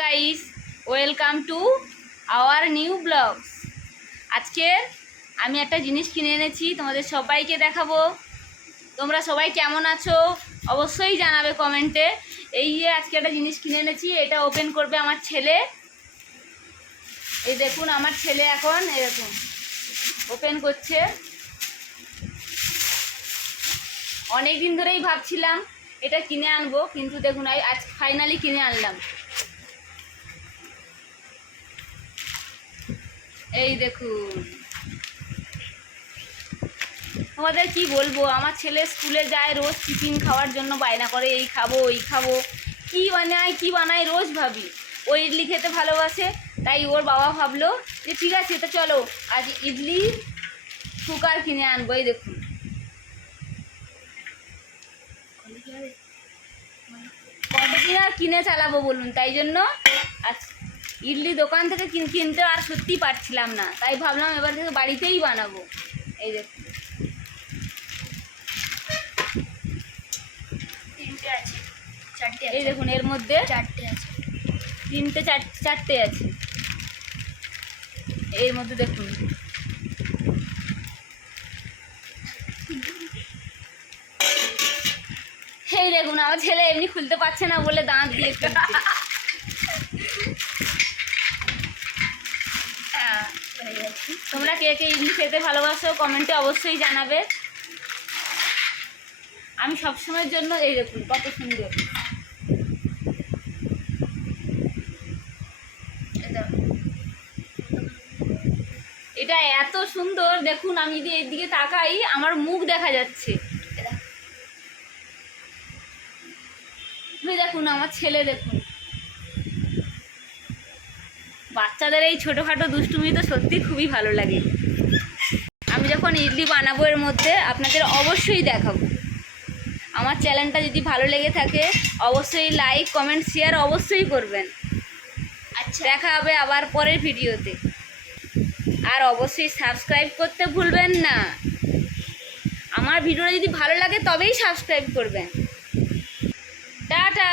Guys, welcome to our new vlogs. আজকে আমি একটা জিনিস কিনে এনেছি, তোমাদের সবাইকে দেখাবো। তোমরা সবাই কেমন আছো অবশ্যই জানাবে কমেন্টে। এই যে আজকে একটা জিনিস কিনে এনেছি, এটা ওপেন করবে আমার ছেলে। এই দেখুন আমার ছেলে এখন এরকম ওপেন করছে। অনেক দিন ধরেই ভাবছিলাম এটা কিনে আনবো, কিন্তু দেখুন আজ ফাইনালি কিনে আনলাম। এই দেখুন, তোমাদের কি বলবো, আমার ছেলে স্কুলে যায়, রোজ টিফিন খাওয়ার জন্য বায়না করে এই খাবো ওই খাবো, কি বানায় রোজ ভাবি। ও ইডলি খেতে ভালোবাসে, তাই ওর বাবা ভাবলো যে ঠিক আছে তো চলো আজ ইডলি কুকার কিনে আনবো। এই দেখুন কতদিন আর কিনে চালাবো বলুন, তাই জন্য আজ ইডলি দোকান থেকে কিনতে আর সত্যি পারছিলাম না, তাই ভাবলাম এবার থেকে বাড়িতেই বানাবো। এই দেখুন এই দেখুন এর মধ্যে চারটে আছে এর মধ্যে দেখুন। এই দেখুন আমার ছেলে এমনি খুলতে পারছে না বলে দাঁত দিয়ে খুলছে। তোমরা কে কে ইডলি খেতে ভালোবাসো কমেন্টে অবশ্যই জানাবে। আমি সবসময়ের জন্য এই দেখুন কত সুন্দর, এটা এত সুন্দর। দেখুন আমি যদি এর দিকে তাকাই আমার মুখ দেখা যাচ্ছে। দেখুন আমার ছেলে, দেখুন বাচ্চাদের এই ছোটোখাটো দুষ্টুমি তো সত্যি খুবই ভালো লাগে। আমি যখন ইডলি বানাবো এর মধ্যে আপনাদের অবশ্যই দেখাবো। আমার চ্যানেলটা যদি ভালো লেগে থাকে অবশ্যই লাইক কমেন্ট শেয়ার অবশ্যই করবেন। আচ্ছা, দেখা হবে আবার পরের ভিডিওতে। আর অবশ্যই সাবস্ক্রাইব করতে ভুলবেন না। আমার ভিডিওটা যদি ভালো লাগে তবেই সাবস্ক্রাইব করবেন। টাটা।